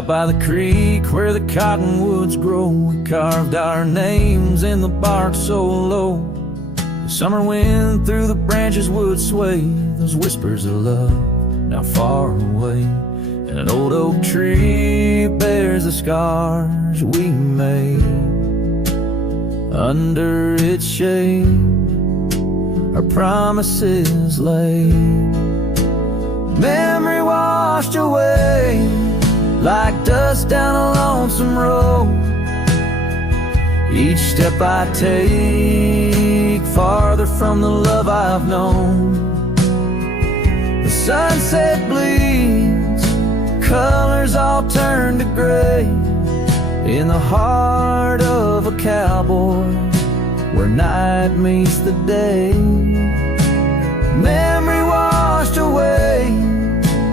Out by the creek where the cottonwoods grow, we carved our names in the bark so low. The summer wind through the branches would sway those whispers of love now far away. And an old oak tree bears the scars we made. Under its shade our promises lay. Memory washed away like dust down a lonesome road. Each step I take farther from the love I've known. The sunset bleeds, colors all turn to gray. In the heart of a cowboy, where night meets the day. Memory washed away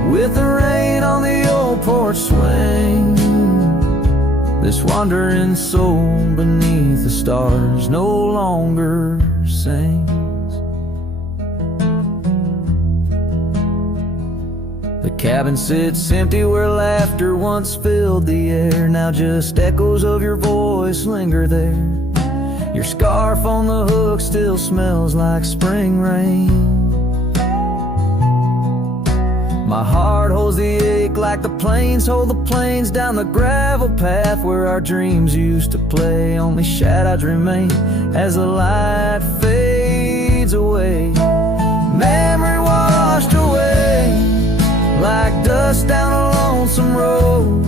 with the rain on the old porch swing. This wandering soul beneath the stars no longer sings. The cabin sits empty where laughter once filled the air. Now just echoes of your voice linger there. Your scarf on the hook still smells like spring rain. My heart holds the ache like the plains hold the plains down the gravel path where our dreams used to play. Only shadows remain as the light fades away. Memory washed away like dust down a lonesome road.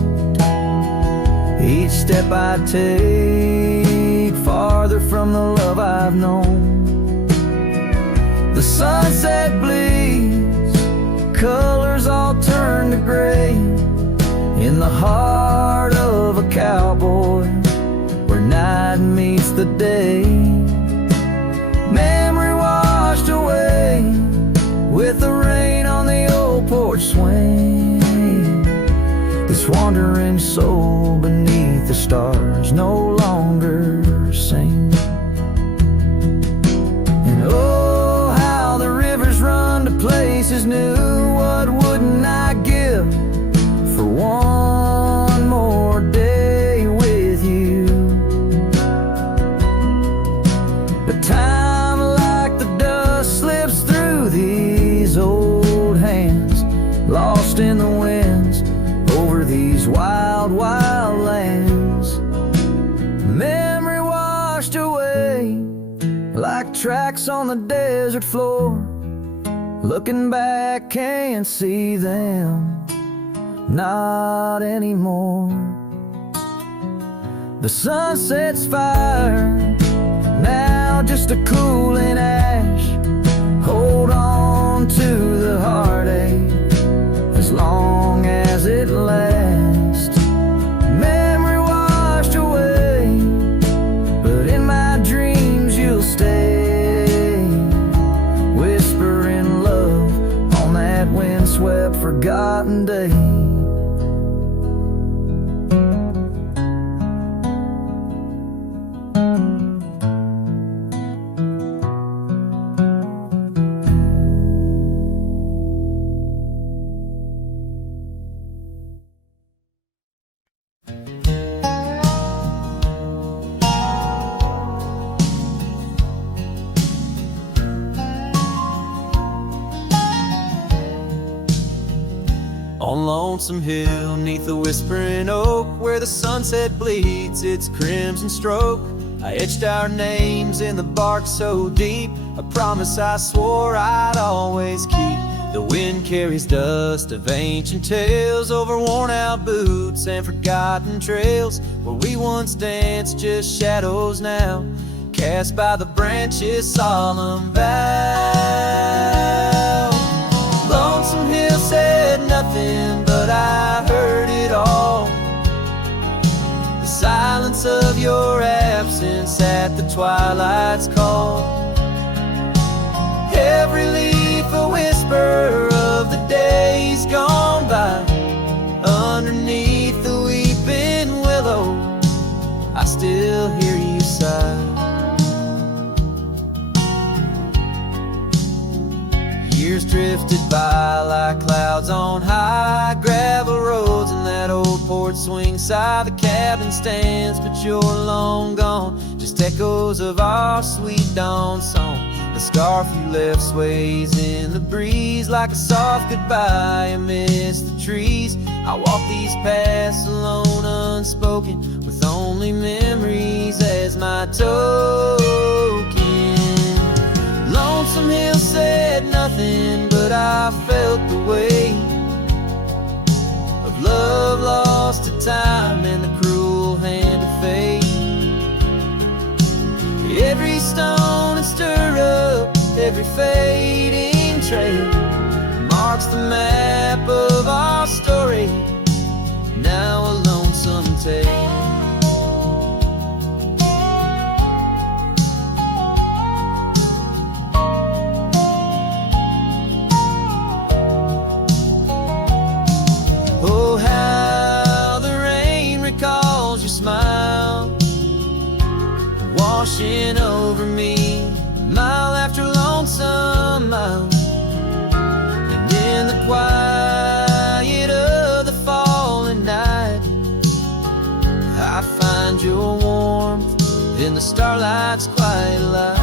Each step I take farther from the love I've known. The sunset bleeds, colors all turn to gray. In the heart of a cowboy, where night meets the day. Memory washed away with the rain on the old porch swing. This wandering soul beneath the stars no longer sings. And oh, how the rivers run to places new. What wouldn't I give for one more day with you? But time like the dust slips through these old hands, lost in the winds over these wild, wild lands. Memory washed away like tracks on the desert floor. Looking back, can't see them, not anymore. The sunset's fire, now just a cooling ash. Hold on to the heartache as long as it lasts. Memory washed away, but in my dreams you'll stay. Whispering love on that windswept forgotten day. On Lonesome Hill, neath the whispering oak, where the sunset bleeds its crimson stroke, I etched our names in the bark so deep, a promise I swore I'd always keep. The wind carries dust of ancient tales over worn-out boots and forgotten trails, where we once danced just shadows now, cast by the branches' solemn bow. Lonesome Hill said nothing, but I heard it all. The silence of your absence at the twilight's call. Every leaf a whisper of the days gone by. Underneath the weeping willow, I still hear you sigh. Years drifted by like clouds on high gravel roads, and that old porch swing side the cabin stands, but you're long gone. Just echoes of our sweet dawn song. The scarf you left sways in the breeze like a soft goodbye amidst the trees. I walk these paths alone, unspoken, with only memories as my token. Lonesome Hill said nothing, but I felt the weight of love lost to time and the cruel hand of fate. Every stone had stirred up, every fading trail marks the map of our story, now a lonesome tale. Oh, how the rain recalls your smile, washing over me, mile after lonesome mile. And in the quiet of the falling night, I find your warmth in the starlight's quiet light.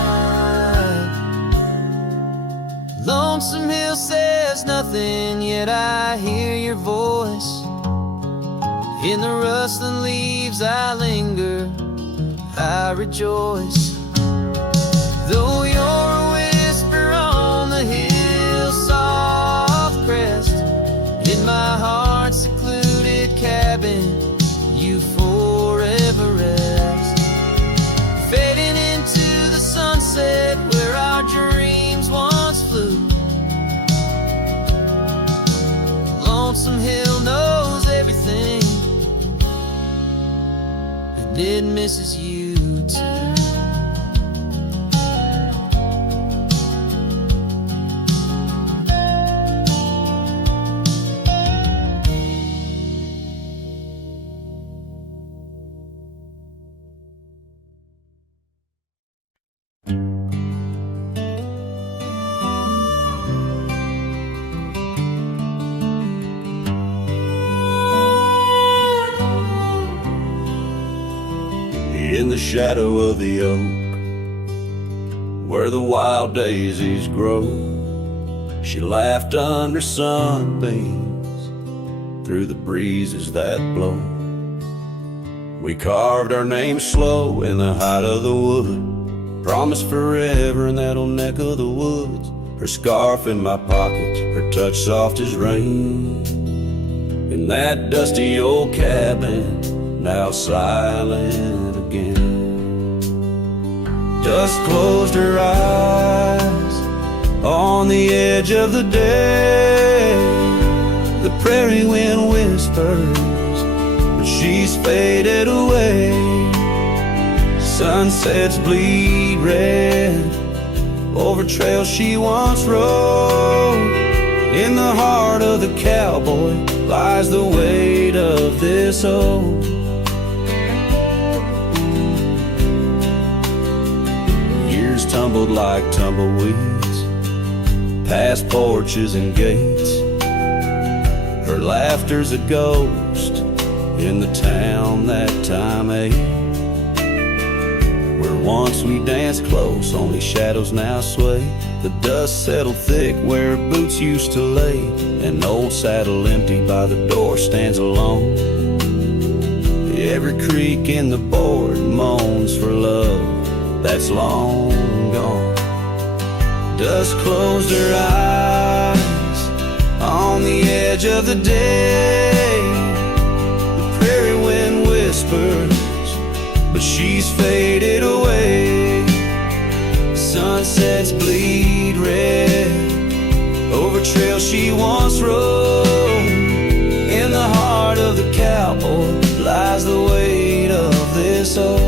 Lonesome Hill says nothing, yet I hear your voice. In the rustling leaves I linger, I rejoice. Though you're a whisper on the hill's soft crest, in my heart's secluded cabin you forever rest. Fading into the sunset where our dreams once flew, Lonesome Hill knows everything, and it misses you too. In the shadow of the oak, where the wild daisies grow, she laughed under sunbeams through the breezes that blow. We carved our names slow in the height of the wood, promised forever in that old neck of the woods. Her scarf in my pocket, her touch soft as rain, in that dusty old cabin, now silent again. Dust closed her eyes on the edge of the day. The prairie wind whispers, but she's faded away. Sunsets bleed red over trails she once rode. In the heart of the cowboy lies the weight of this old. Years tumbled like tumbleweeds past porches and gates. Her laughter's a ghost in the town that time ate, where once we danced close, only shadows now sway. The dust settled thick where her boots used to lay. An old saddle empty by the door stands alone. Every creak in the board moans for love that's long gone. Dust closed her eyes on the edge of the day. The prairie wind whispers, but she's faded away. Sunsets bleed red over trails she once rode. In the heart of the cowboy lies the weight of this old.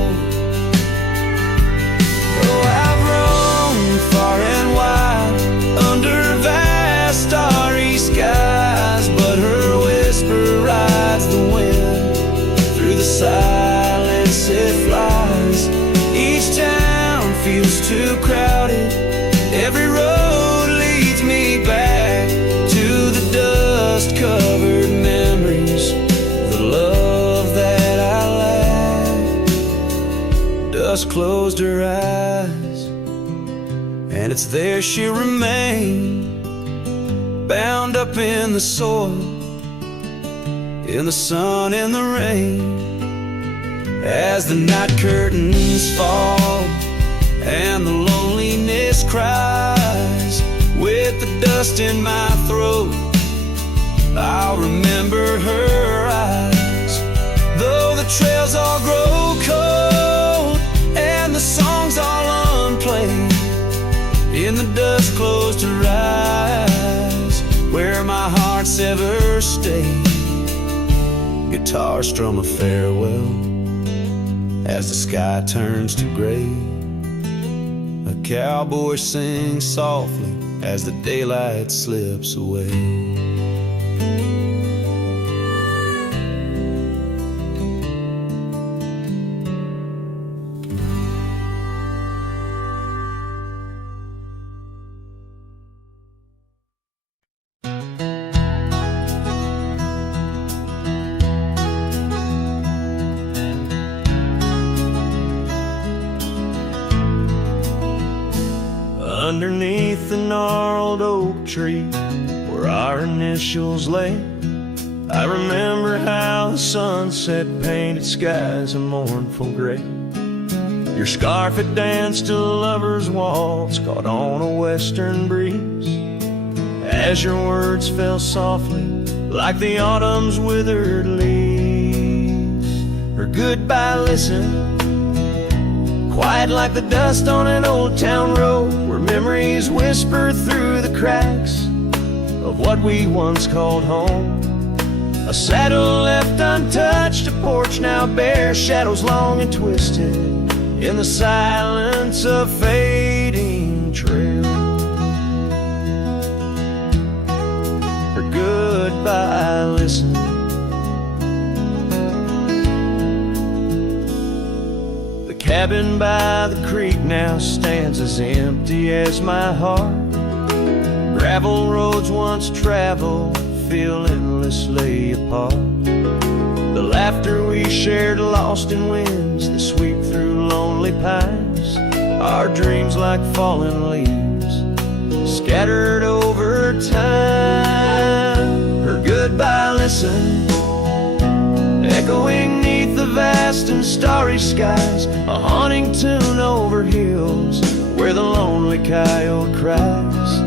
Oh, I've roamed far and wide under vast starry skies, but her whisper rides the wind through the silence it flies. Each town feels too crowded, every road leads me back to the dust-covered memories, the love dust closed her eyes, and it's there she'll remain, bound up in the soil, in the sun and the rain. As the night curtains fall and the loneliness cries, with the dust in my throat, I'll remember her eyes. Though the trails all grow cold and the songs all unplayed, in the dust closed her eyes, where my heart's ever stayed. Guitar strum a farewell as the sky turns to gray. A cowboy sings softly as the daylight slips away. Underneath the gnarled oak tree where our initials lay, I remember how the sunset painted skies a mournful gray. Your scarf had danced a lover's waltz caught on a western breeze, as your words fell softly like the autumn's withered leaves. Her goodbye listened, quiet like the dust on an old town road, where memories whisper through the cracks of what we once called home. A saddle left untouched, a porch now bare, shadows long and twisted in the silence of fading trail. Her goodbye listen, the cabin by the creek now stands as empty as my heart. Gravel roads once traveled feel endlessly apart. The laughter we shared lost in winds that sweep through lonely pines. Our dreams like fallen leaves scattered over time. Her goodbye listen, echoing neath the vast and starry skies, a haunting tune over hills where the lonely coyote cries.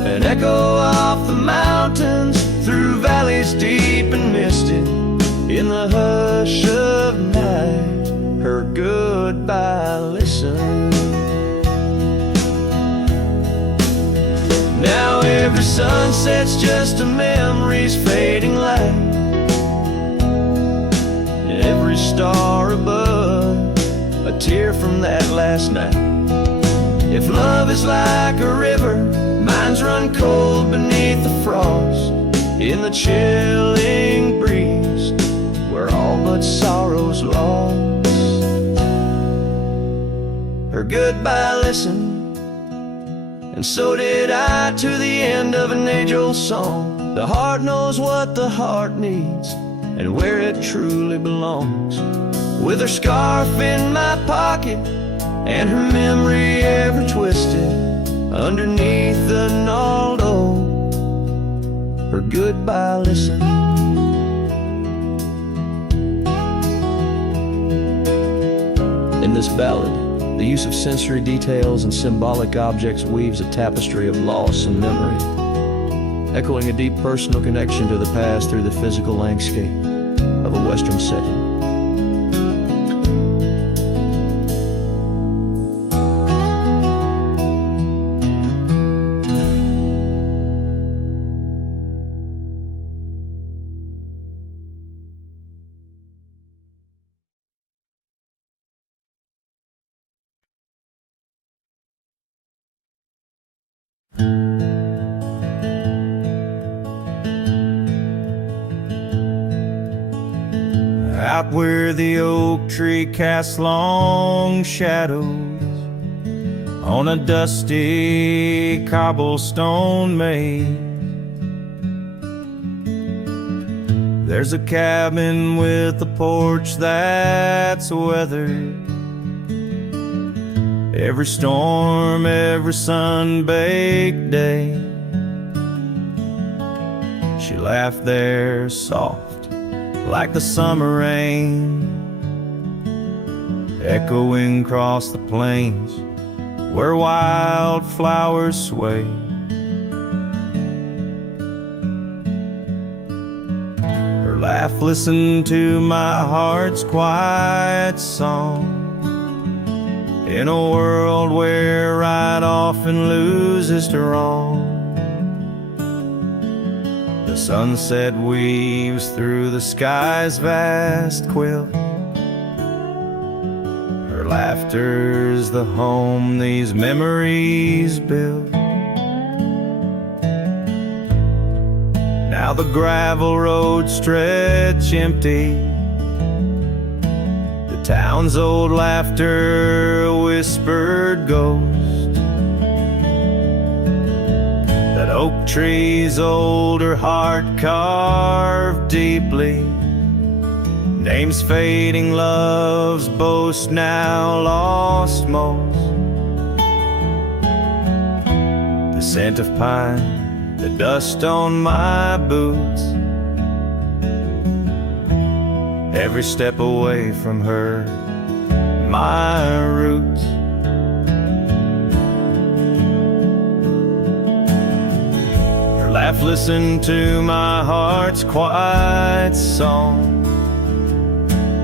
An echo off the mountains through valleys deep and misted in the hush of night. Her goodbye listen. Now every sunset's just a memory's fading light, every star above a tear from that last night. If love is like a river, mine's run cold beneath the frost, in the chilling breeze where all but sorrow's lost. Her goodbye listened, and so did I, to the end of an age-old song. The heart knows what the heart needs and where it truly belongs. With her scarf in my pocket and her memory ever twisted underneath the gnarled oak, her goodbye listen. In this ballad, the use of sensory details and symbolic objects weaves a tapestry of loss and memory, echoing a deep personal connection to the past through the physical landscape of a Western setting. Out where the oak tree casts long shadows on a dusty cobblestone maze, there's a cabin with a porch that's weathered every storm, every sun-baked day. She laughed there soft like the summer rain, echoing across the plains where wildflowers sway. Her laugh listened to my heart's quiet song, in a world where right often loses to wrong. The sunset weaves through the sky's vast quilt. Her laughter's the home these memories build. Now the gravel roads stretch empty, the town's old laughter a whispered ghost. That oak tree's older heart carved deeply, names fading, love's boast now lost most. The scent of pine, the dust on my boots, every step away from her, my roots. Her laugh listened to my heart's quiet song,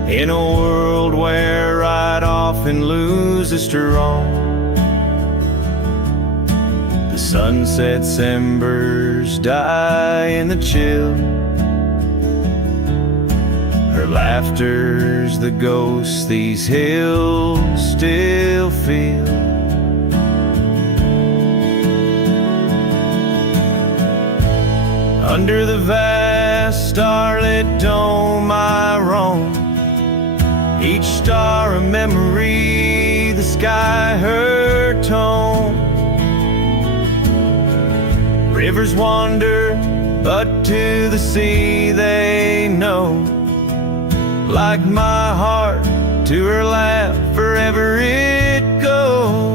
in a world where right often loses to wrong. The sunset's embers die in the chill, her laughter's the ghost these hills still feel. Under the vast starlit dome I roam, each star a memory, the sky her tone. Rivers wander, but to the sea they know. Like my heart to her laugh, forever it goes.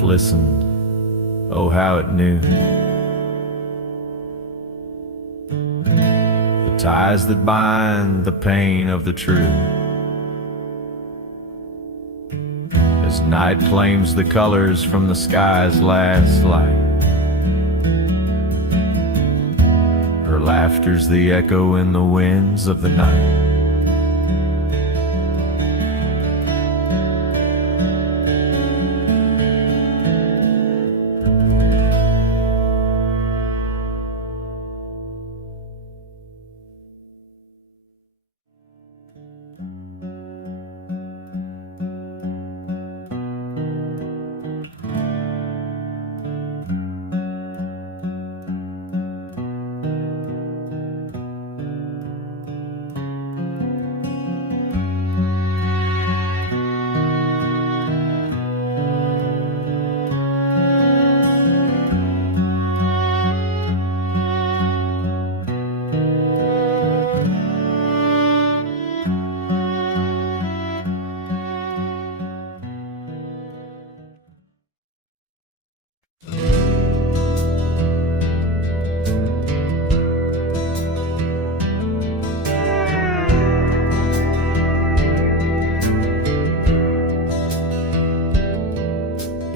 Listened, oh how it knew the ties that bind the pain of the true. As night claims the colors from the sky's last light, her laughter's the echo in the winds of the night.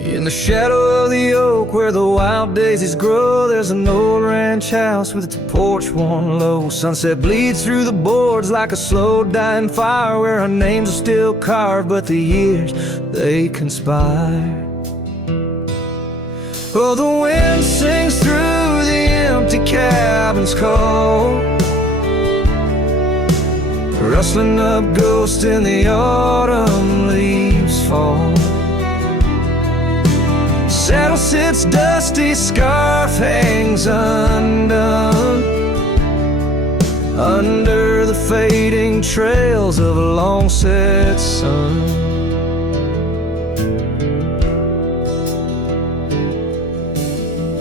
In the shadow of the oak where the wild daisies grow, there's an old ranch house with its porch worn low. Sunset bleeds through the boards like a slow dying fire, where our names are still carved but the years, they conspire. Oh, the wind sings through the empty cabin's cold, rustling up ghosts in the autumn leaves fall. Saddle sits dusty, scarf hangs undone under the fading trails of a long set sun.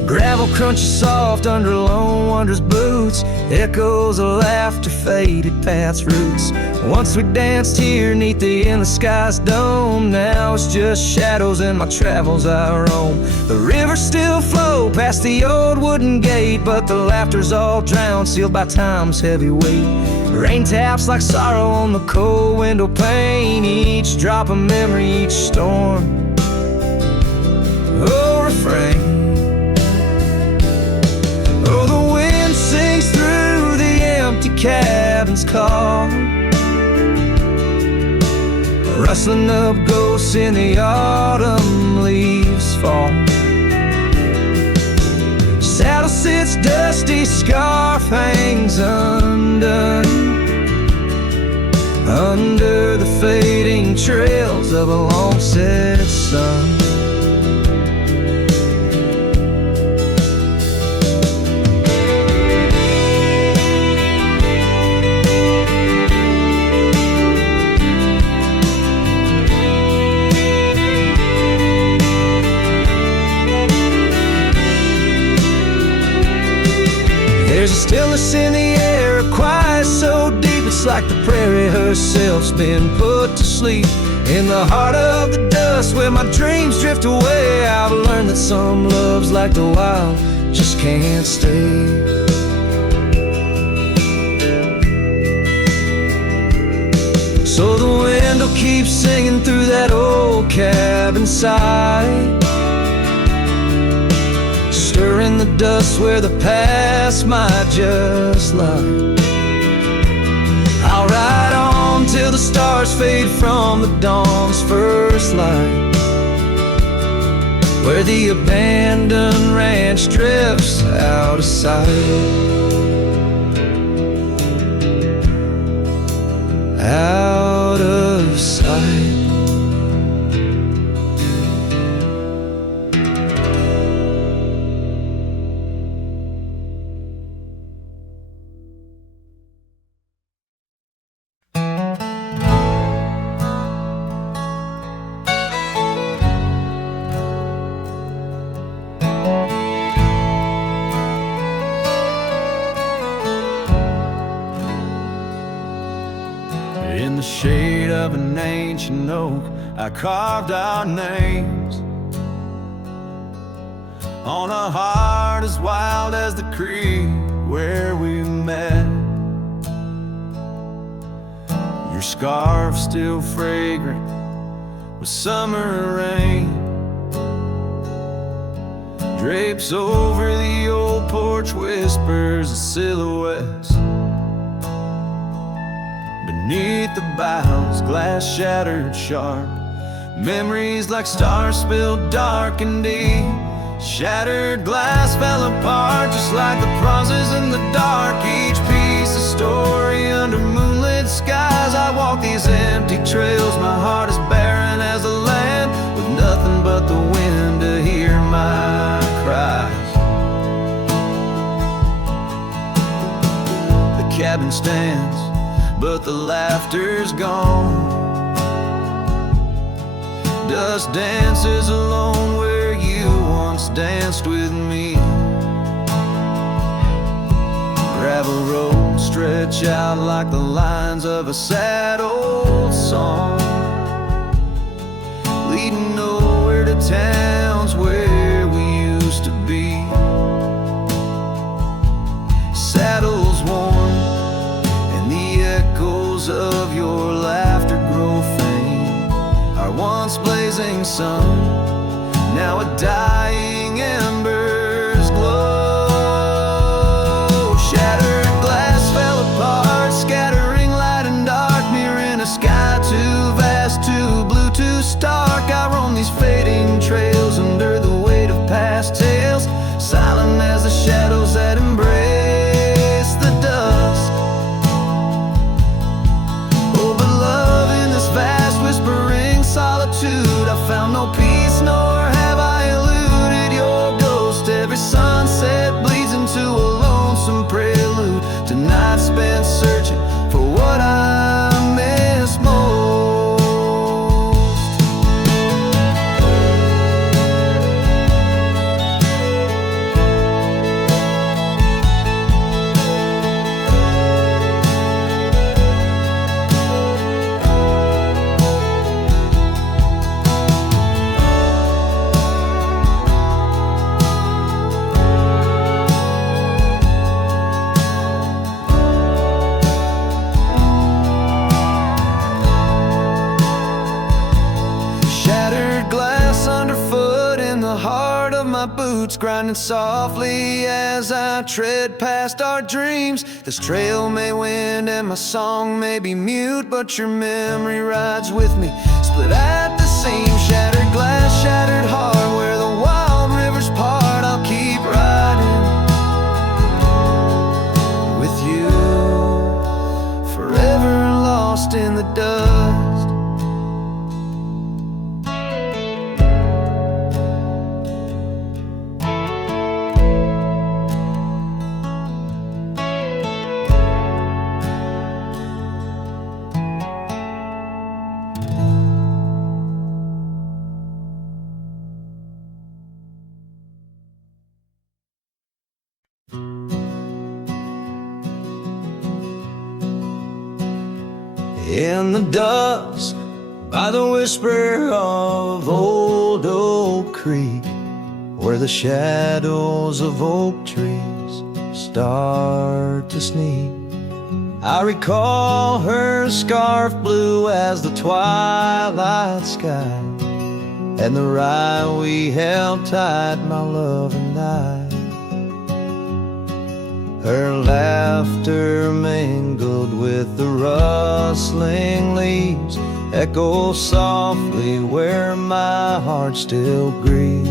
Gravel crunches soft under lone wanderer's boots, echoes of laughter, faded past roots. Once we danced here neath the endless sky's dome, now it's just shadows in my travels I roam. The rivers still flow past the old wooden gate, but the laughter's all drowned, sealed by time's heavy weight. Rain taps like sorrow on the cold window pane, each drop a memory, each storm. Oh, refrain. Oh, the wind sings through the empty cabin's call, rustling up ghosts in the autumn leaves fall. Saddle sits dusty, scarf hangs undone under the fading trails of a long set sun. There's a stillness in the air, a quiet so deep it's like the prairie herself's been put to sleep. In the heart of the dust where my dreams drift away, I've learned that some loves like the wild just can't stay. So the wind will keep singing through that old cabin side, stirring the dust where the past might just lie. I'll ride on till the stars fade from the dawn's first light, where the abandoned ranch drifts out of sight. Out of sight. In the shade of an ancient oak, I carved our names on a heart as wild as the creek where we met. Your scarf still fragrant with summer rain drapes over the old porch, whispers of silhouettes. Beneath the boughs, glass shattered sharp, memories like stars spilled dark and deep. Shattered glass fell apart just like the pauses in the dark, each piece a story under moonlit skies. I walk these empty trails, my heart is barren as a land, with nothing but the wind to hear my cries. The cabin stands, but the laughter's gone. Dust dances alone where you once danced with me. Gravel roads stretch out like the lines of a sad old song, leading nowhere to towns where we used to be. Saddles worn and the echoes of your laughter grow faint. Our once blazing sun, now a dying embers glow. Shattered glass fell apart, scattering light and dark, mirroring a sky too vast, too blue, too stark. I roam these fading trails under the weight of past tales, silent as the shadows that embrace the dusk. Oh, but love in this vast whispering solitude, I found no peace nor have I eluded hearts grinding softly as I tread past our dreams. This trail may wind and my song may be mute, but your memory rides with me, split at the seam. Shattered glass, shattered heart, where the wild rivers part. I'll keep riding with you, forever lost in the dust. In the dusk, by the whisper of old Oak Creek, where the shadows of oak trees start to sneak, I recall her scarf blue as the twilight sky, and the rye we held tight, my love and I. Her laughter mingled with the rustling leaves, echo softly where my heart still grieves.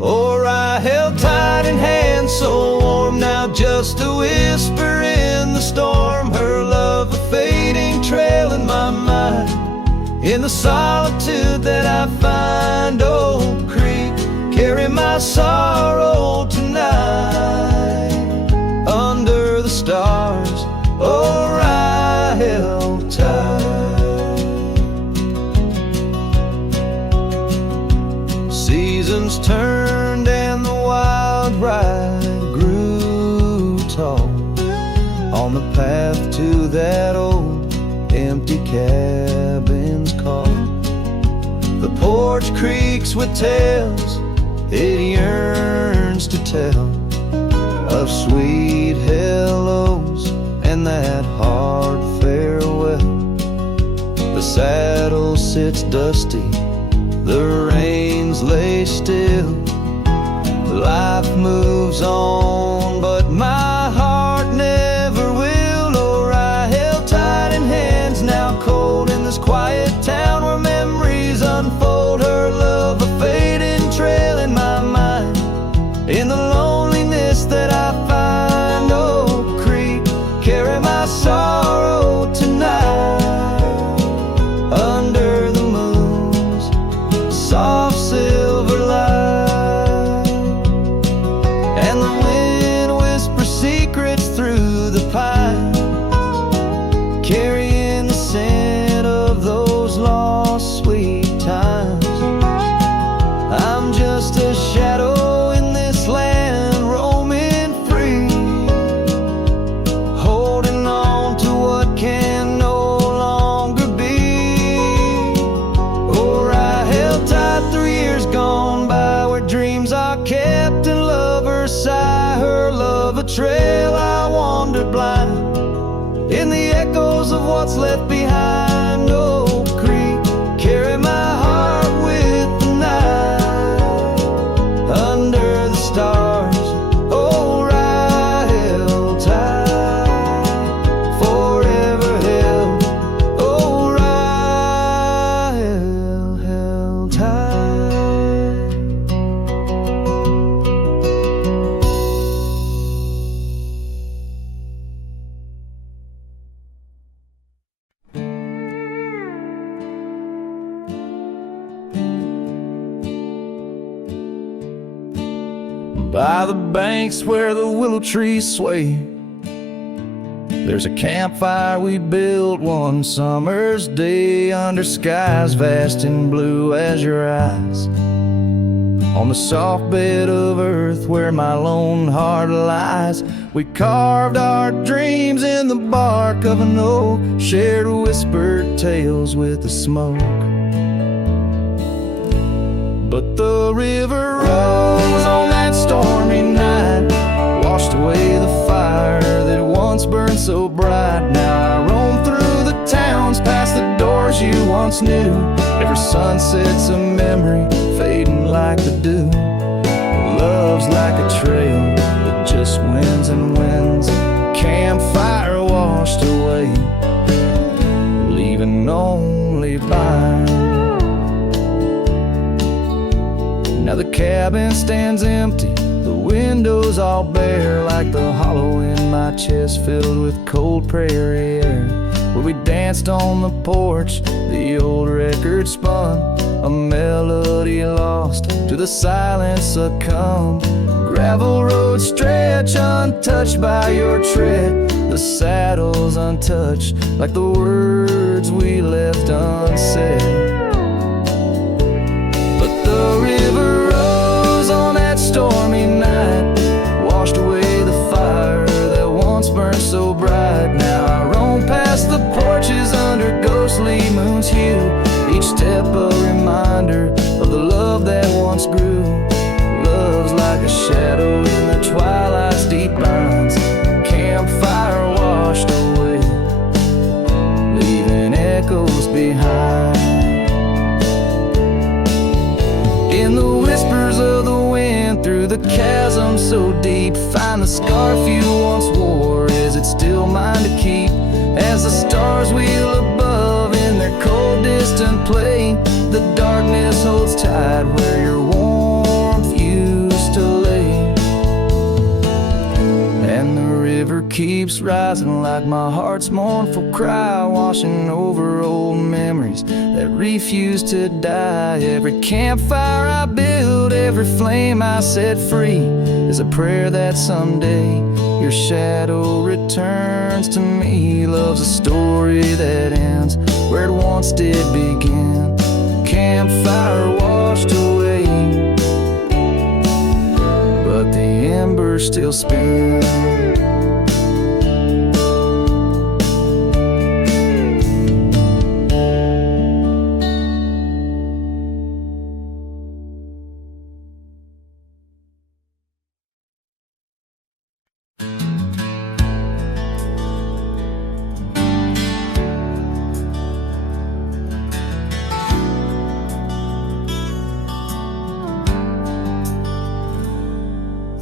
Or I held tight in hands so warm, now just a whisper in the storm. Her love a fading trail in my mind, in the solitude that I find. Oak Creek, carry my sorrow tonight. Under the stars, or I held tight. Seasons turned and the wild rye grew tall on the path to that old empty cabin's call. The porch creaks with tales it yearns to tell, of sweet hellos and that hard farewell. The saddle sits dusty, the reins lay still. Life moves on, but my heart never will. Or I held tight in hands, now cold in this quiet town where memories unfold. Her love a fading trail in my mind, in the loneliness that I find. Oak Creek, carry my sorrow tonight. Under the moon's soft silver light, and the wind whispers secrets through the pines, carrying the scent of those lost sweet times. I'm just a shadow in this land, roaming free, holding on to what can no longer be. Or I held tight 3 years gone by, where dreams are kept and lovers sigh. Her love a trail I wandered blind, in the echoes of what's left behind. Oak Creek, carry my heart with the night. Under the stars, oh, I held tight, forever held, oh, I held tight. By the banks where the willow trees sway, there's a campfire we built one summer's day, under skies vast and blue as your eyes. On the soft bed of earth where my lone heart lies, we carved our dreams in the bark of an oak, shared whispered tales with the smoke. But the river rose on that stormy night, washed away the fire that once burned so bright. Now I roam through the towns, past the doors you once knew. Every sunset's a memory, fading like the dew. Love's like a trail that just wins and wins. Campfire washed away, leaving only by. Now the cabin stands empty, the windows all bare, like the hollow in my chest filled with cold prairie air. Where we danced on the porch, the old record spun, a melody lost to the silence succumb. Gravel roads stretch untouched by your tread, the saddles untouched like the words we left unsaid. But the river rose on that stormy night, washed away the fire that once burned so bright. Now I roam past the porches under ghostly moon's hue, each step a reminder of the love that once grew. Love's like a shadow in the twilight's deep lines, campfire washed away, leaving echoes behind. In the whispers of the wind, through the chasm so deep, find the scarf you once wore. Is it still mine to keep? As the stars wheel above in their cold distant play, the darkness holds tight where your warmth used to lay. And the river keeps rising like my heart's mournful cry, washing over old memories that refuse to die. Every campfire I build, every flame I set free, is a prayer that someday your shadow returns to me. Love's a story that ends where it once did begin. Campfire washed away, but the embers still spin.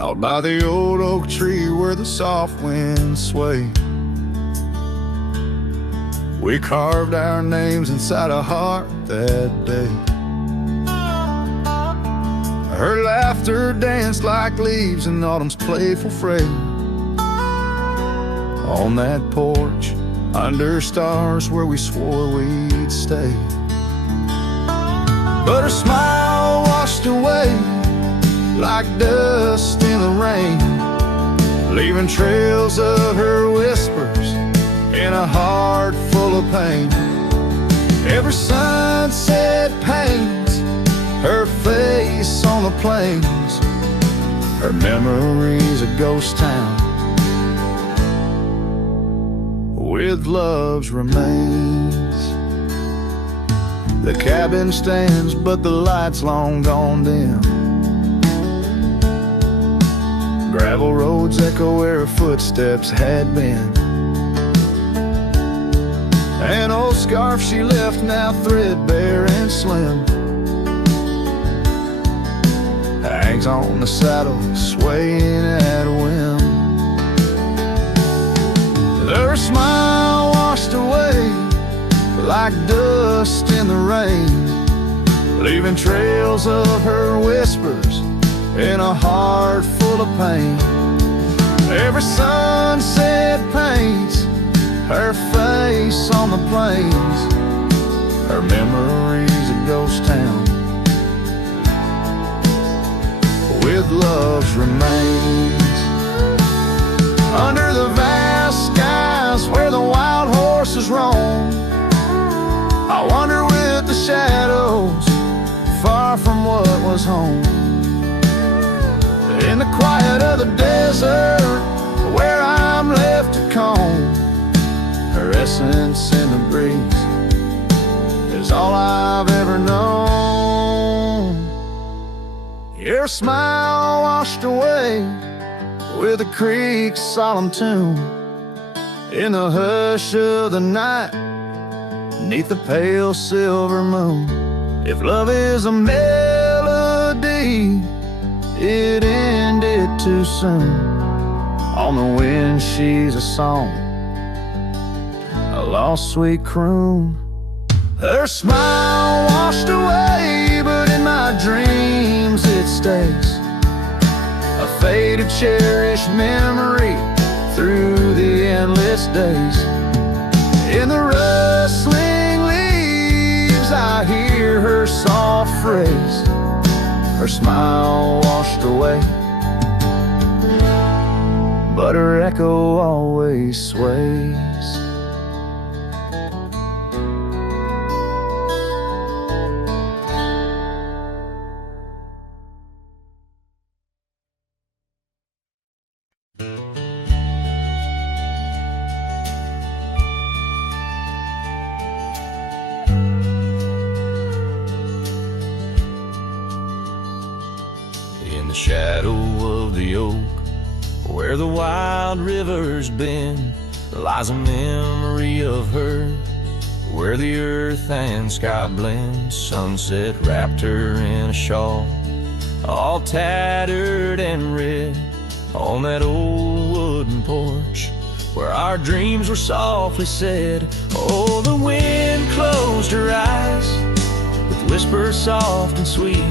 Out by the old oak tree where the soft winds sway, we carved our names inside a heart that day. Her laughter danced like leaves in autumn's playful fray. On that porch, under stars where we swore we'd stay. But her smile washed away like dust in the rain, leaving trails of her whispers in a heart full of pain. Every sunset paints her face on the plains, her memories a ghost town with love's remains. The cabin stands, but the light's long gone dim. Gravel roads echo where her footsteps had been. An old scarf she left, now threadbare and slim, hangs on the saddle, swaying at a whim. Her smile washed away like dust in the rain, leaving trails of her whispers in a heart full of pain. Every sunset paints her face on the plains, her memories a ghost town with love's remains. Under the vast skies where the wild horses roam, I wander with the shadows, far from what was home. In the quiet of the desert, where I'm left to comb, her essence in the breeze is all I've ever known. Your smile washed away with the creek's solemn tune, in the hush of the night, neath the pale silver moon. If love is a melody, it ended too soon. On the wind she's a song, a lost sweet croon. Her smile washed away, but in my dreams it stays, a faded, cherished memory through the endless days. In the rustling leaves I hear her soft phrase, her smile washed away, but her echo always sways. In the shadow of the oak, where the wild river's been, lies a memory of her, where the earth and sky blend. Sunset wrapped her in a shawl, all tattered and red, on that old wooden porch, where our dreams were softly said. Oh, the wind closed her eyes with whispers soft and sweet,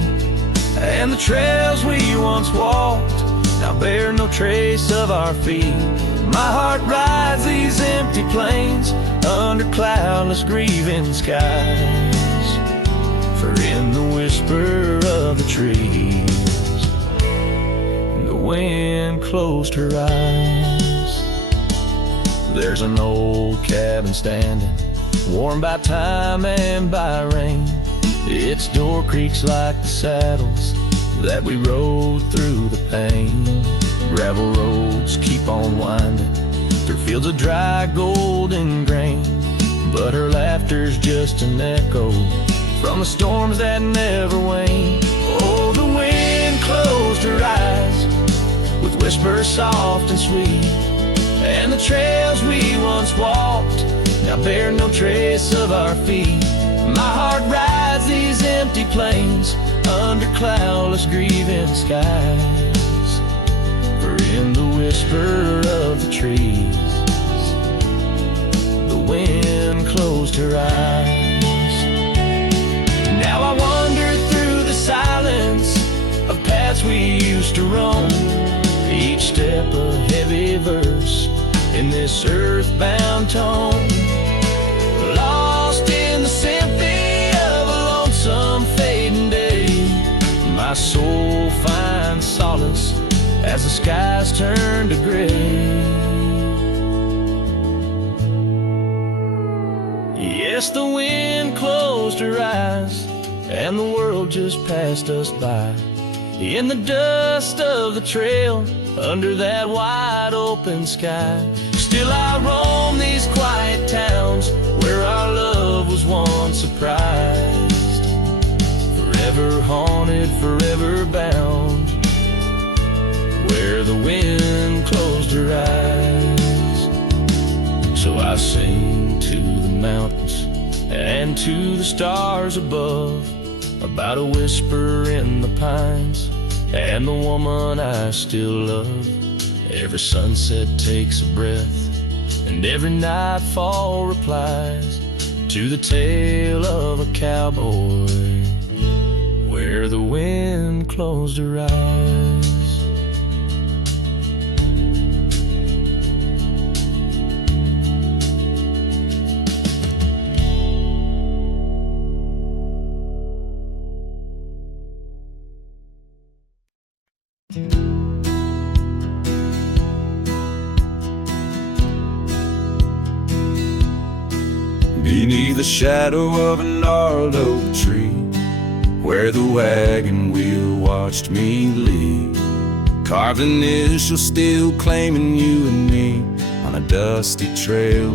and the trails we once walked now bear no trace of our feet. My heart rides these empty plains under cloudless, grieving skies, for in the whisper of the trees, the wind closed her eyes. There's an old cabin standing, warmed by time and by rain. Its door creaks like the saddles that we rode through the pain. Gravel roads keep on winding through fields of dry golden grain, but her laughter's just an echo from the storms that never wane. Oh, the wind closed her eyes with whispers soft and sweet, and the trails we once walked now bear no trace of our feet. My heart rides these empty plains under cloudless, grieving skies, for in the whisper of the trees, the wind closed her eyes. Now I wander through the silence of paths we used to roam, each step a heavy verse in this earthbound tone, lost in the symphony of a lonesome fading day. My soul finds solace as the skies turn to gray. Yes, the wind closed her eyes, and the world just passed us by, in the dust of the trail under that wide open sky. Still I roam these quiet towns where our love was once surprised, forever haunted, forever bound, where the wind closed her eyes. So I sing to the mountains and to the stars above about a whisper in the pines and the woman I still love. Every sunset takes a breath, and every nightfall replies to the tale of a cowboy, where the wind closed her eyes. Beneath the shadow of a gnarled oak tree, where the wagon wheel watched me leave, carved initials still claiming you and me, on a dusty trail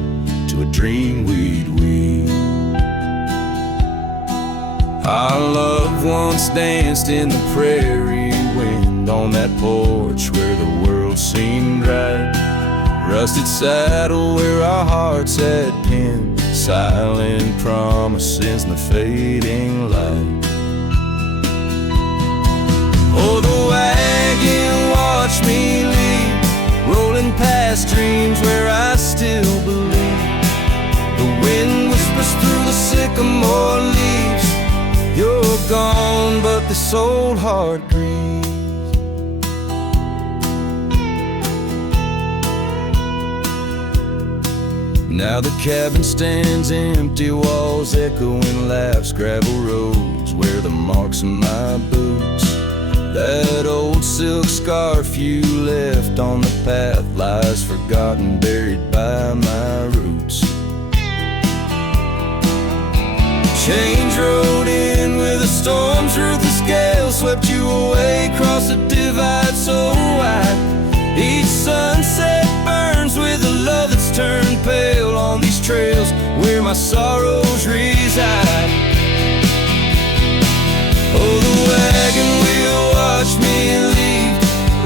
to a dream we'd weave. Our love once danced in the prairie wind, on that porch where the world seemed right, rusted saddle where our hearts had pinned silent promises in the fading light. Oh, the way past dreams where I still believe. The wind whispers through the sycamore leaves. You're gone, but this old heart grieves. Now the cabin stands empty, walls echoing laughs, gravel roads where the marks of my boots. That old silk scarf you left on the path lies forgotten, buried by my roots. Change rode in with a storm's ruthless gale, swept you away across a divide so wide. Each sunset burns with a love that's turned pale on these trails where my sorrows reside. Oh, the wagon wheel watch me leave,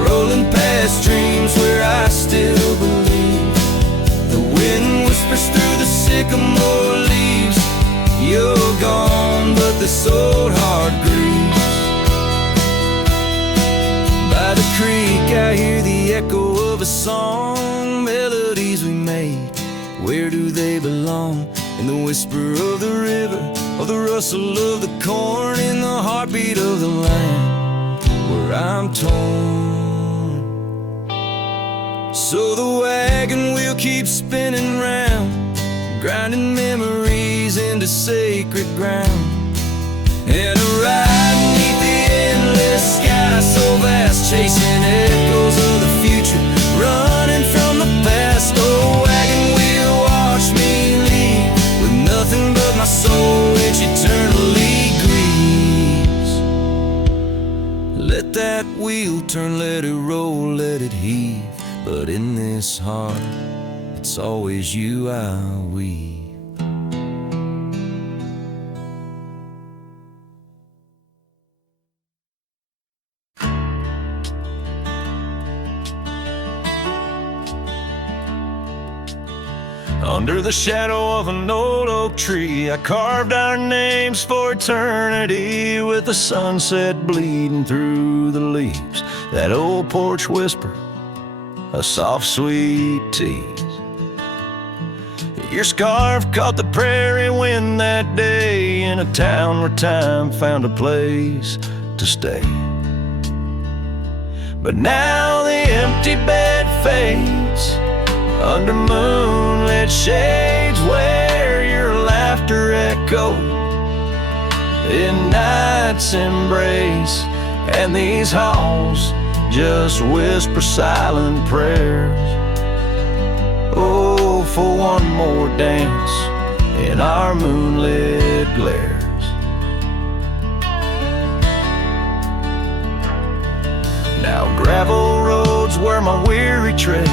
rolling past dreams where I still believe. The wind whispers through the sycamore leaves. You're gone, but this old heart grieves. By the creek I hear the echo of a song, melodies we made, where do they belong? In the whisper of the river, or the rustle of the corn, in the heartbeat of the land where I'm torn. So the wagon wheel keeps spinning round, grinding memories into sacred ground. And a ride beneath the endless sky so vast, chasing echoes of the future, running from the past. Oh, wagon wheel, watch me leave, with nothing but my soul which eternally grieves. Let that wheel turn, let it roll, let it heave, but in this heart it's always you I weave. Under the shadow of an old oak tree, I carved our names for eternity, with the sunset bleeding through the leaves. That old porch whisper, a soft sweet tease. Your scarf caught the prairie wind that day, in a town where time found a place to stay. But now the empty bed fades under moonlit shades, where your laughter echoed in night's embrace, and these halls just whisper silent prayers. Oh, for one more dance in our moonlit glares. Now gravel roads where my weary tread,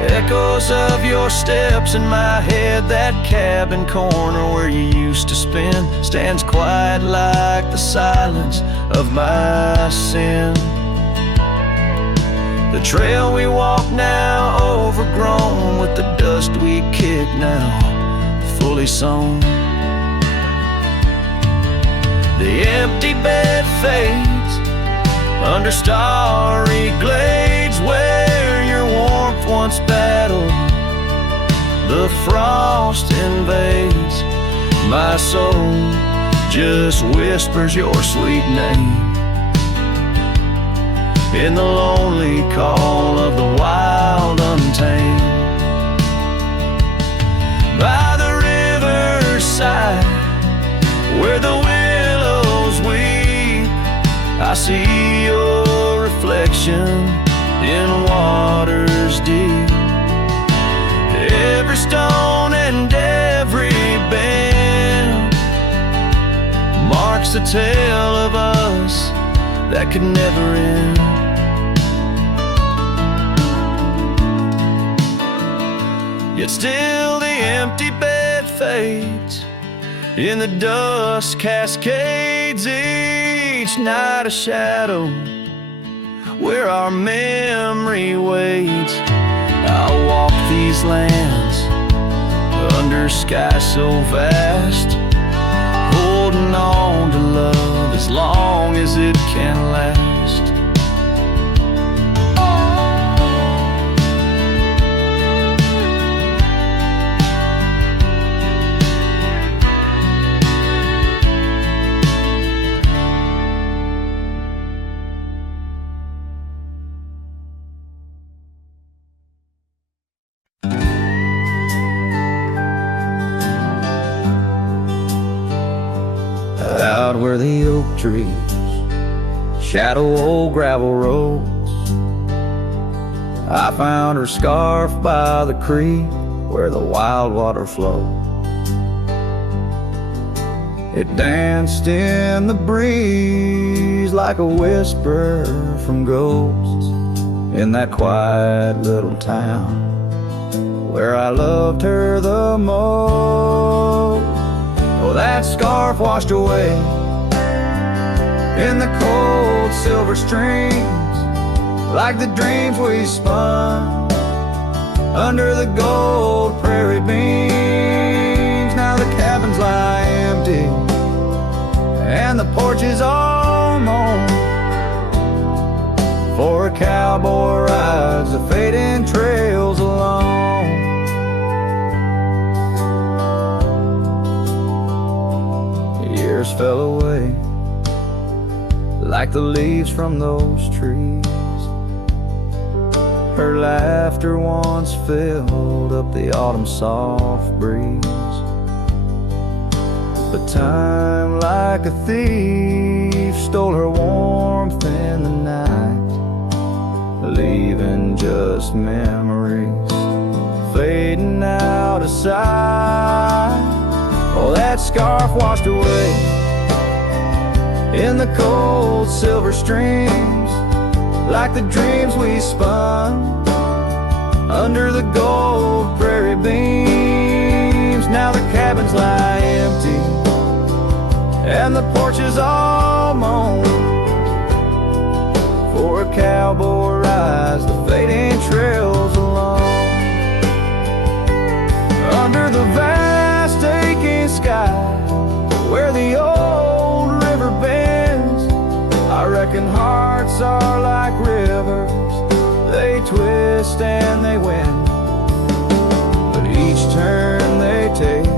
echoes of your steps in my head. That cabin corner where you used to spend stands quiet like the silence of my sin. The trail we walk now overgrown, with the dust we kick now fully sown. The empty bed fades under starry glades, where your warmth once battled the frost invades. My soul just whispers your sweet name in the lonely call of the wild untamed. By the riverside where the willows weep, I see your reflection in waters deep. Every stone and every bend marks the tale of us that could never end. Yet still the empty bed fades, in the dust cascades each night a shadow where our memory waits. I'll walk these lands under sky so vast, holding on to love as long as it can last. Out where the oak trees shadow old gravel roads, I found her scarf by the creek where the wild water flowed. It danced in the breeze like a whisper from ghosts in that quiet little town where I loved her the most. Oh, that scarf washed away in the cold silver streams like the dreams we spun under the gold prairie beams. Now the cabins lie empty and the porch is all mown, for a cowboy rides the fading trails alone. Years fell away like the leaves from those trees. Her laughter once filled up the autumn soft breeze. But time like a thief stole her warmth in the night, leaving just memories fading out of sight. Oh, that scarf washed away in the cold silver streams like the dreams we spun under the gold prairie beams. Now the cabins lie empty and the porch is all mown, for a cowboy rides the fading trails alone. Under the vast aching sky where the old river bends, I reckon hearts are like rivers, they twist and they win. But each turn they take,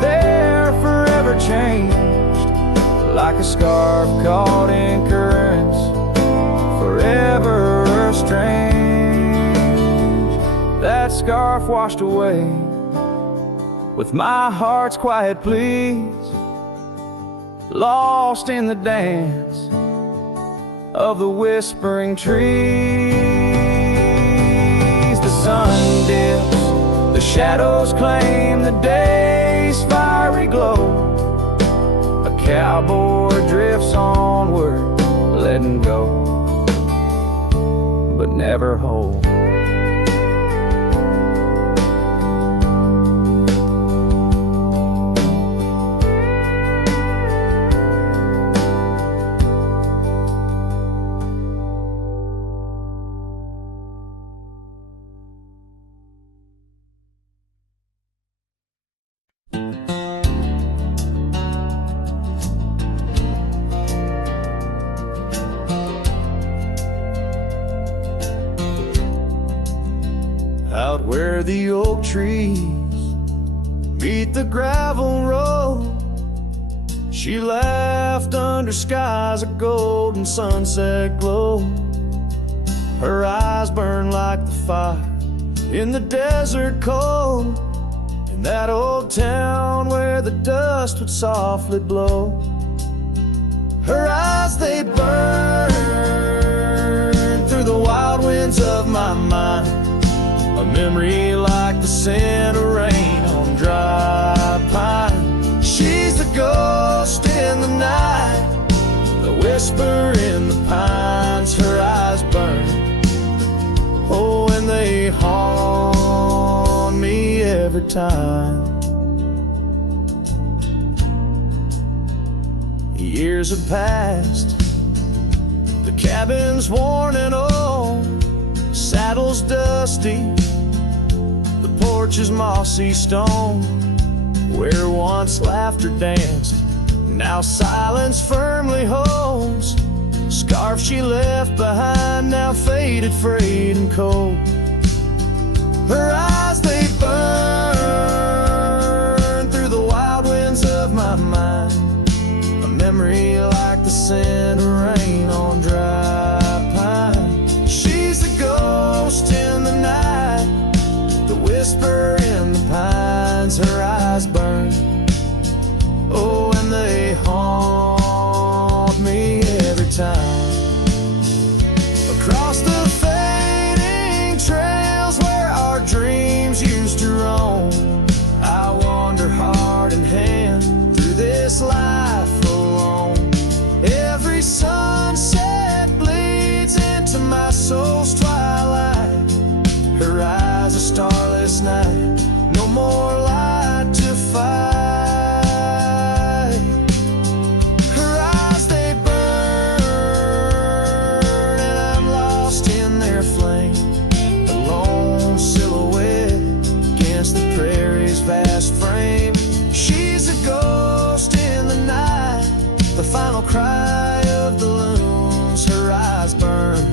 they're forever changed, like a scarf caught in currents, forever strange. That scarf washed away with my heart's quiet pleas, lost in the dance of the whispering trees. The sun dips, the shadows claim the day's fiery glow. A cowboy drifts onward, letting go, but never hold. Out where the oak trees meet the gravel road, she laughed under skies of golden sunset glow. Her eyes burned like the fire in the desert cold, in that old town where the dust would softly blow. Her eyes, they burn through the wild winds of my mind, a memory like the scent of rain on dry pine. She's the ghost in the night, the whisper in the pines. Her eyes burn, oh, and they haunt me every time. Years have passed, the cabin's worn and old, saddle's dusty, the porch is mossy stone. Where once laughter danced, now silence firmly holds. Scarf she left behind, now faded, frayed and cold. Her eyes, they burn through the wild winds of my mind, a memory like the scent of rain on dry pine. She's the ghost in the night, the whisper in the pines. Her eyes burn, oh, and they haunt cry of the loons, her eyes burn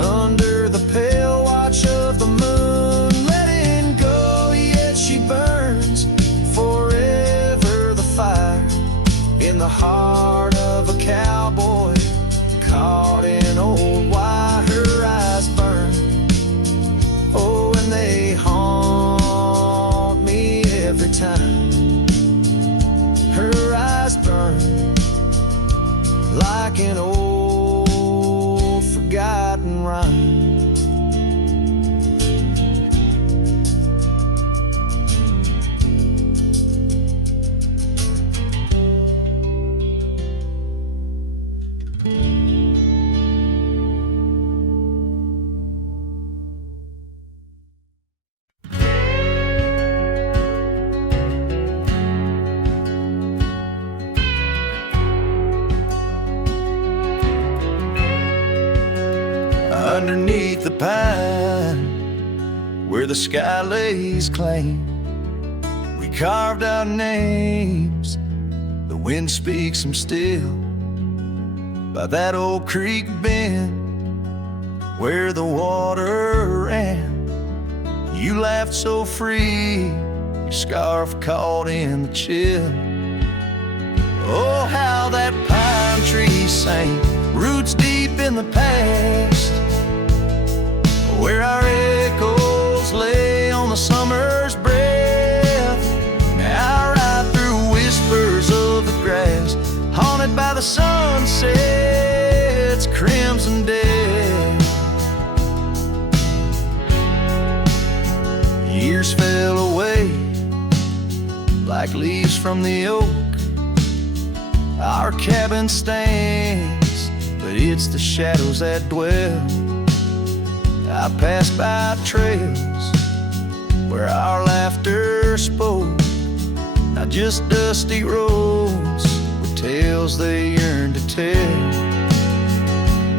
under the pale watch of the moon. Letting go, yet she burns forever. The fire in the heart of a cowboy caught in old wire. Her eyes burn, oh, and they haunt me every time. Her eyes burn like an old forgotten rhyme. Underneath the pine, where the sky lays claim, we carved our names. The wind speaks them still. By that old creek bend, where the water ran, you laughed so free, your scarf caught in the chill. Oh, how that pine tree sang, roots deep in the past, where our echoes lay on the summer's breath. Now right through whispers of the grass, haunted by the sunset's crimson death. Years fell away like leaves from the oak. Our cabin stands, but it's the shadows that dwell. I pass by trails where our laughter spoke, not just dusty roads with tales they yearn to tell.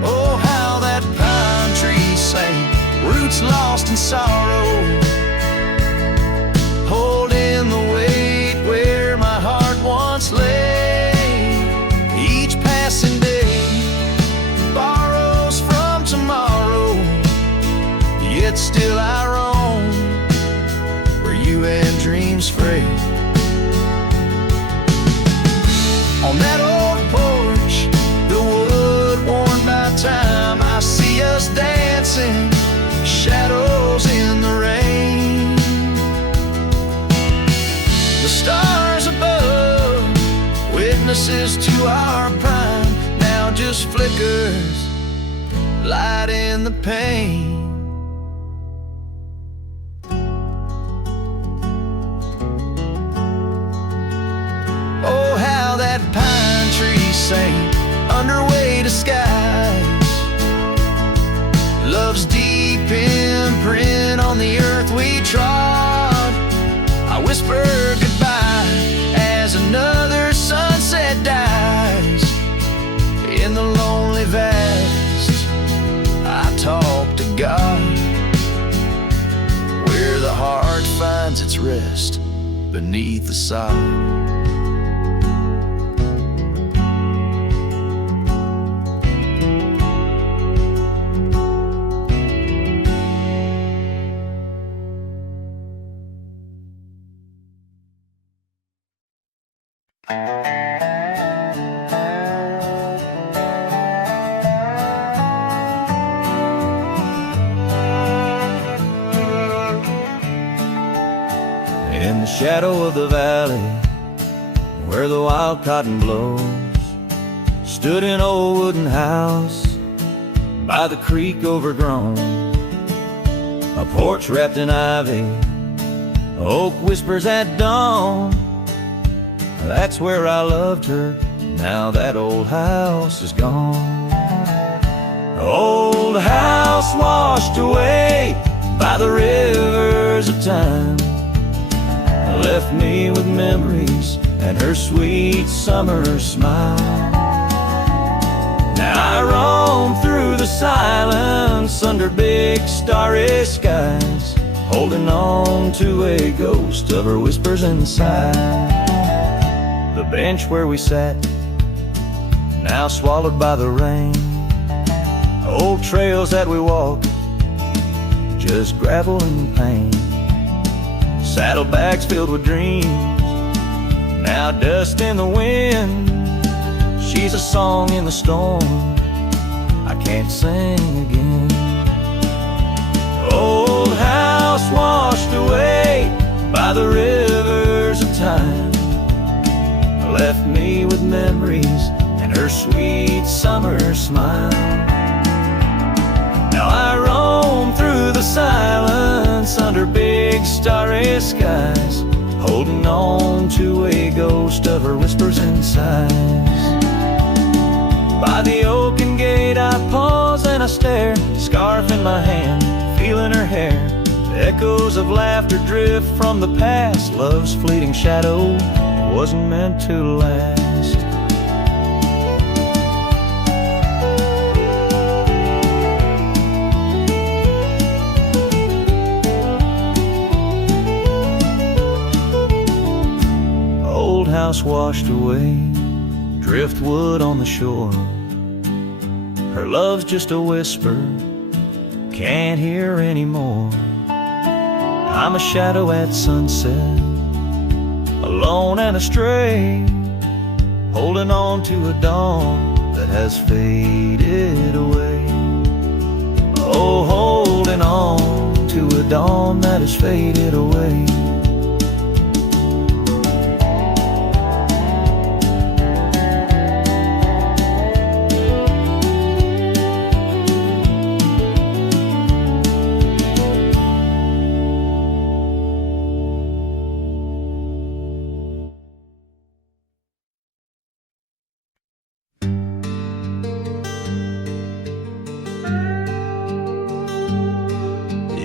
Oh, how that pine tree sang, roots lost in sorrow, holding the weight where my heart once lay. Each passing day borrows from tomorrow, yet still I roam where you and dreams fray. On that old porch, the wood worn by time, I see us dancing, shadows in the rain. The stars above, witnesses to our prime, now just flickers, light in the pain. Oh, how that pine tree sang under weighted skies, love's deep imprint on the earth we trod. I whisper goodbye as another sunset dies. In the lonely vast, I talk to God, where the heart finds its rest beneath the sod. In the shadow of the valley, where the wild cotton blows, stood an old wooden house by the creek overgrown. A porch wrapped in ivy, oak whispers at dawn. That's where I loved her, now that old house is gone. Old house washed away by the rivers of time, left me with memories and her sweet summer smile. Now I roam through the silence under big starry skies, holding on to a ghost of her whispers inside. The bench where we sat now swallowed by the rain. Old trails that we walked, just gravel and pain. Saddlebags filled with dreams, now dust in the wind. She's a song in the storm, I can't sing again. Old house washed away by the rivers of time, left me with memories and her sweet summer smile. Now I roam through the silence under big starry skies, holding on to a ghost of her whispers and sighs. By the oaken gate I pause and I stare, scarf in my hand, feeling her hair. Echoes of laughter drift from the past, love's fleeting shadow wasn't meant to last. Old house washed away, driftwood on the shore. Her love's just a whisper, can't hear anymore. I'm a shadow at sunset, alone and astray, holding on to a dawn that has faded away. Oh, holding on to a dawn that has faded away.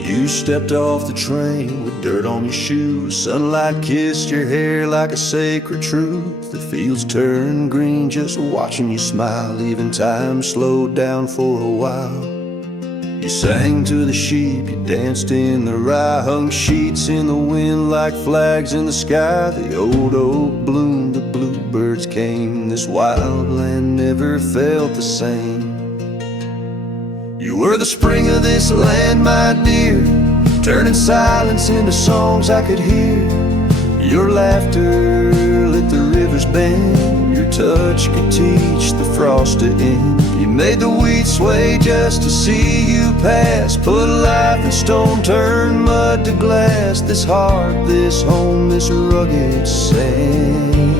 You stepped off the train with dirt on your shoes. Sunlight kissed your hair like a sacred truth. The fields turned green just watching you smile. Even time slowed down for a while. You sang to the sheep, you danced in the rye, hung sheets in the wind like flags in the sky. The old oak bloomed, the bluebirds came. This wild land never felt the same. You were the spring of this land, my dear, turning silence into songs I could hear. Your laughter lit the river's bend, your touch could teach the frost to end. You made the wheat sway just to see you pass, put life in stone, turn mud to glass. This heart, this home, this rugged sand,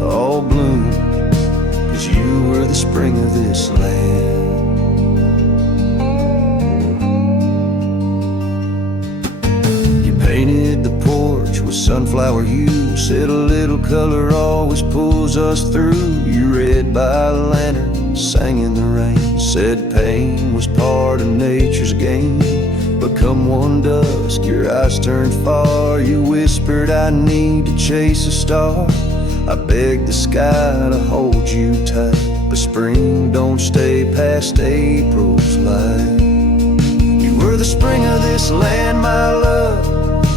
all bloom, 'cause you were the spring of this land. You painted the porch with sunflower hue, said a little color always pulls us through. You read by a lantern, sang in the rain, said pain was part of nature's game. But come one dusk, your eyes turned far. You whispered, I need to chase a star. I begged the sky to hold you tight, but spring don't stay past April's light. You were the spring of this land, my love,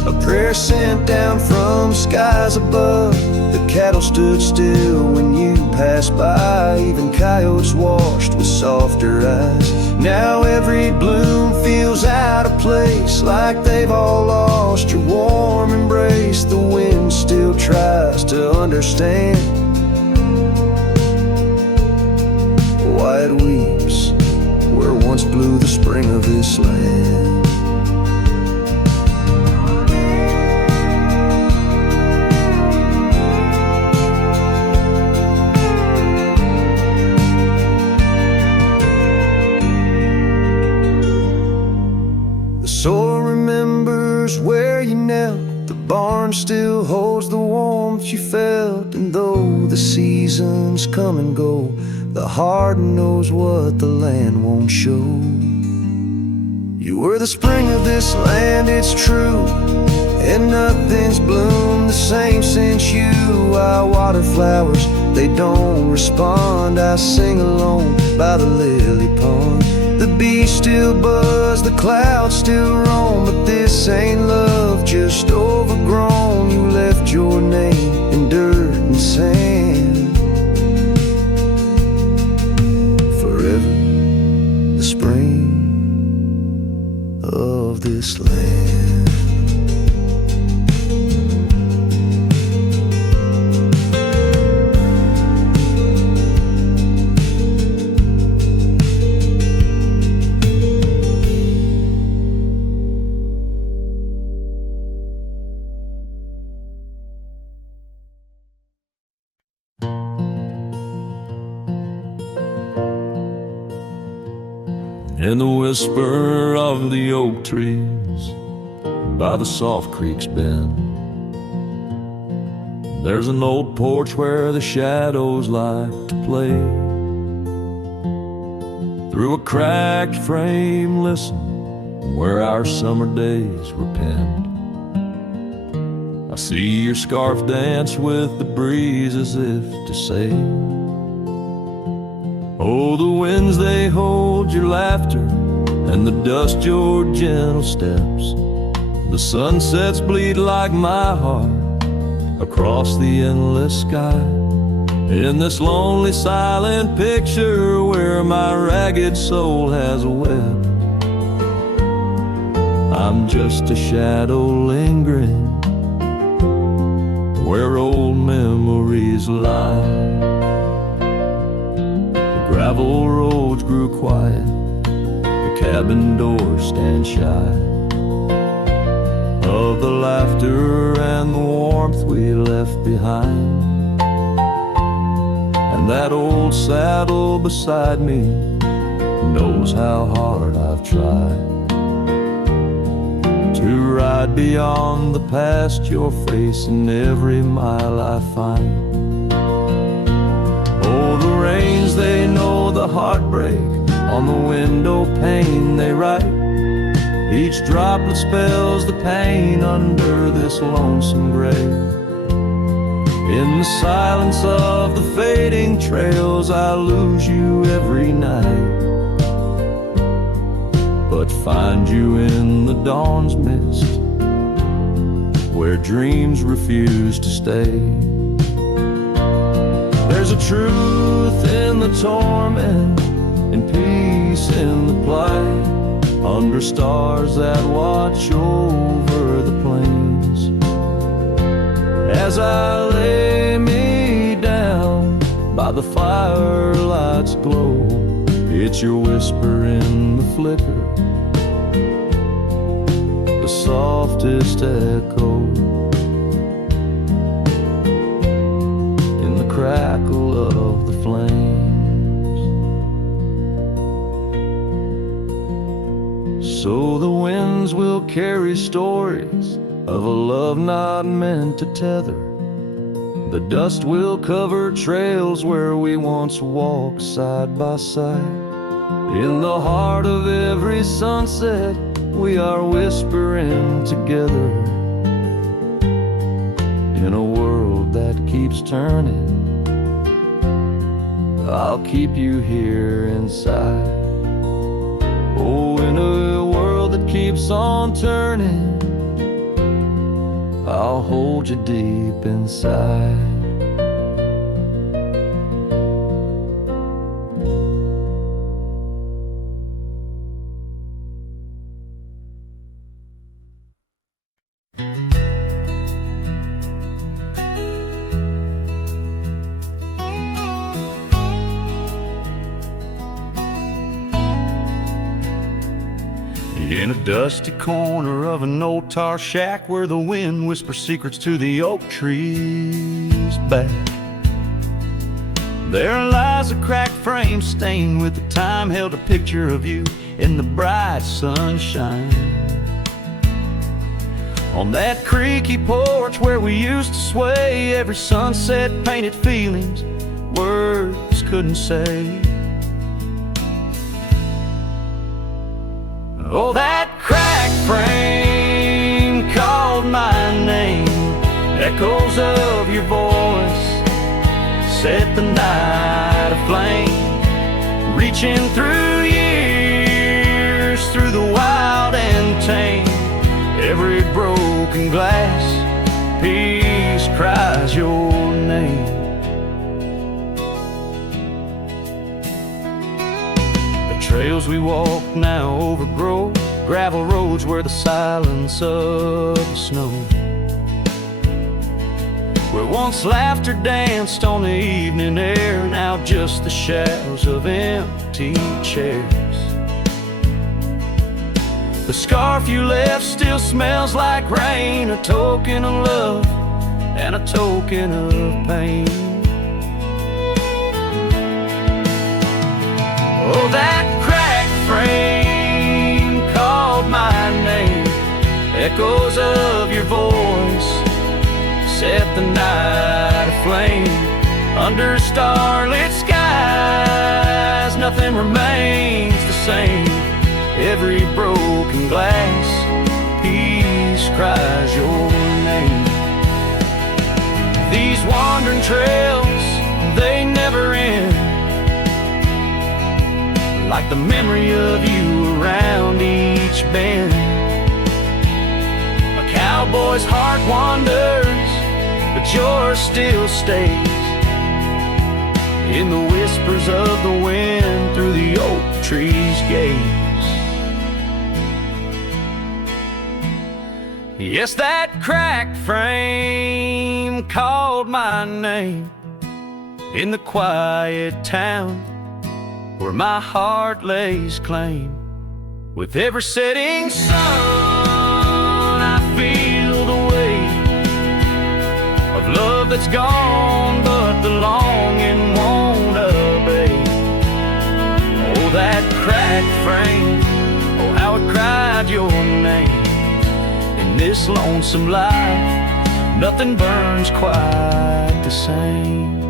a prayer sent down from skies above. The cattle stood still when you passed by, even coyotes washed with softer eyes. Now every bloom feels out of place, like they've all lost your warm embrace. The wind still tries to understand why it weeps where once blew the spring of this land. The soil remembers where you knelt, the barn still holds the warmth you felt. And though the seasons come and go, the heart knows what the land won't show. You were the spring of this land, it's true, and nothing's bloomed the same since you. I water flowers, they don't respond. I sing alone by the lily pond. The bees still buzz, the clouds still roam, but this ain't love, just overgrown. You left your name in dirt and sand. in the whisper of the oak trees by the soft creek's bend. There's an old porch where the shadows like to play. Through a cracked frame, listen, where our summer days were penned. I see your scarf dance with the breeze as if to say, oh, the winds, they hold your laughter, and the dust your gentle steps. The sunsets bleed like my heart across the endless sky, in this lonely silent picture where my ragged soul has wept. I'm just a shadow lingering where old memories lie. The gravel roads grew quiet, the cabin doors stand shy of the laughter and the warmth we left behind. And that old saddle beside me knows how hard I've tried to ride beyond the past you're facing every mile I find. Oh, the rains, they know the heartbreak on the window pane they write. Each droplet spells the pain under this lonesome grave. In the silence of the fading trails, I lose you every night, but find you in the dawn's mist, where dreams refuse to stay. There's a truth in the torment and peace in the plight, under stars that watch over the plains. As I lay me down by the firelight's glow, it's your whisper in the flicker, the softest echo in the crackle of the flames. So the winds will carry stories of a love not meant to tether. The dust will cover trails where we once walked side by side. In the heart of every sunset, we are whispering together. In a world that keeps turning, I'll keep you here inside. Oh, in a world that keeps on turning, I'll hold you deep inside. In a dusty corner of an old tar shack where the wind whispers secrets to the oak trees back, there lies a cracked frame stained with the time, held a picture of you in the bright sunshine. On that creaky porch where we used to sway, every sunset painted feelings words couldn't say. Oh, that cracked frame called my name, echoes of your voice set the night aflame, reaching through years, through the wild and tame. Every broken glass piece cries your name. Trails we walk now overgrow, gravel roads where the silence of the snow, where once laughter danced on the evening air, now just the shadows of empty chairs. The scarf you left still smells like rain, a token of love and a token of pain. Oh, that cracked frame echoes of your voice set the night aflame. Under starlit skies, nothing remains the same. Every broken glass piece cries your name. These wandering trails, they never end, like the memory of you around each bend. A cowboy's heart wanders, but yours still stays in the whispers of the wind through the oak tree's gaze. Yes, that cracked frame called my name in the quiet town where my heart lays claim. With every setting sun, I feel the weight of love that's gone, but the longing won't abate. Oh, that cracked frame, oh, how it cried your name. In this lonesome life, nothing burns quite the same.